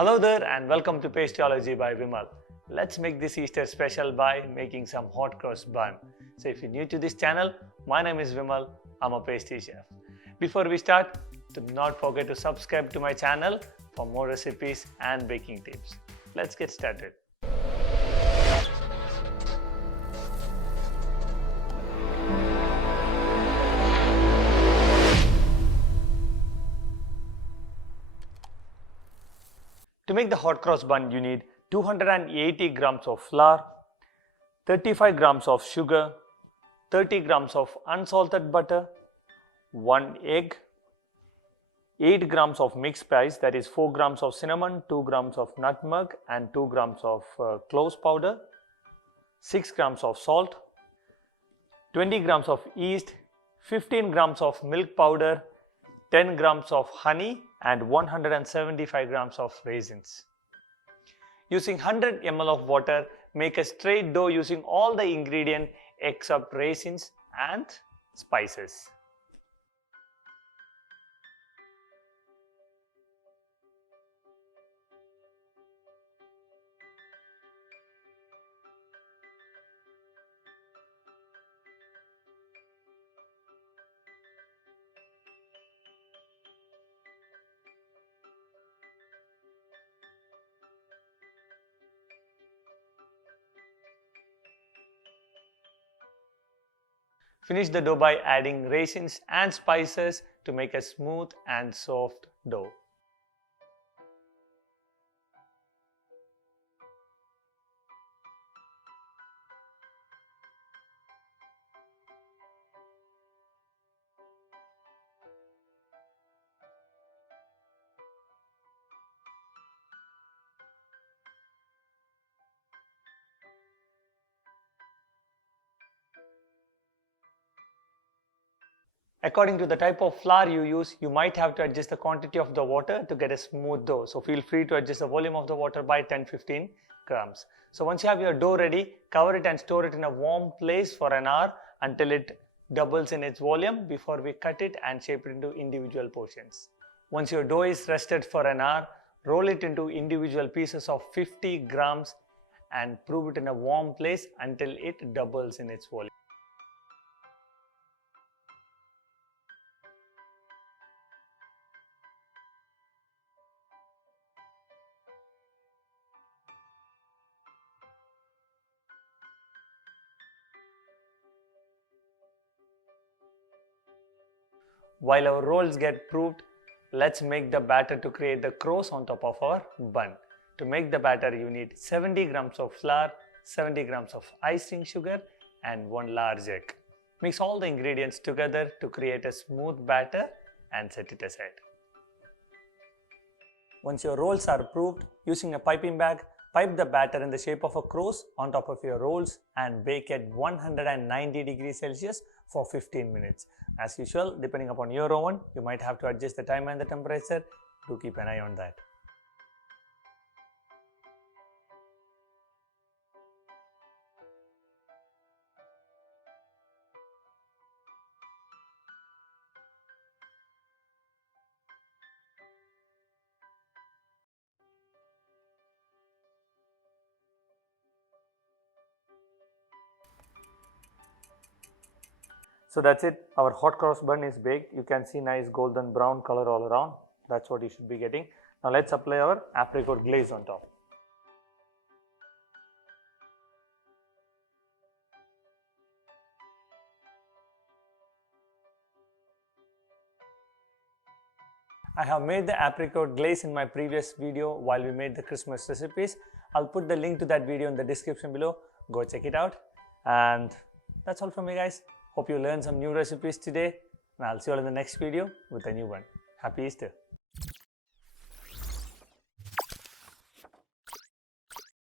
Hello there and welcome to Pastryology by Vimal. Let's make this Easter special by making some hot cross bun. So if you're new to this channel, my name is Vimal. I'm a pastry chef. Before we start, do not forget to subscribe to my channel for more recipes and baking tips. Let's get started. To make the hot cross bun, you need 280 grams of flour, 35 grams of sugar, 30 grams of unsalted butter, 1 egg, 8 grams of mixed spice, that is 4 grams of cinnamon, 2 grams of nutmeg and 2 grams of cloves powder, 6 grams of salt, 20 grams of yeast, 15 grams of milk powder, 10 grams of honey and 175 grams of raisins. Using 100 ml of water, make a straight dough using all the ingredients except raisins and spices. Finish the dough by adding raisins and spices to make a smooth and soft dough. According to the type of flour you use, you might have to adjust the quantity of the water to get a smooth dough. So feel free to adjust the volume of the water by 10-15 grams. So once you have your dough ready, cover it and store it in a warm place for an hour until it doubles in its volume before we cut it and shape it into individual portions. Once your dough is rested for an hour, roll it into individual pieces of 50 grams and prove it in a warm place until it doubles in its volume. While our rolls get proofed, let's make the batter to create the cross on top of our bun. To make the batter, you need 70 grams of flour, 70 grams of icing sugar and 1 large egg. Mix all the ingredients together to create a smooth batter and set it aside. Once your rolls are proofed, using a piping bag, pipe the batter in the shape of a cross on top of your rolls and bake at 190 degrees Celsius for 15 minutes. As usual, depending upon your oven, you might have to adjust the time and the temperature. Do keep an eye on that. So that's it, our hot cross bun is baked. You can see nice golden brown color all around. That's what you should be getting. Now let's apply our apricot glaze on top. I have made the apricot glaze in my previous video while we made the Christmas recipes. I'll put the link to that video in the description below. Go check it out. And that's all from me, guys. Hope you learned some new recipes today, and I'll see you all in the next video with a new one. Happy Easter!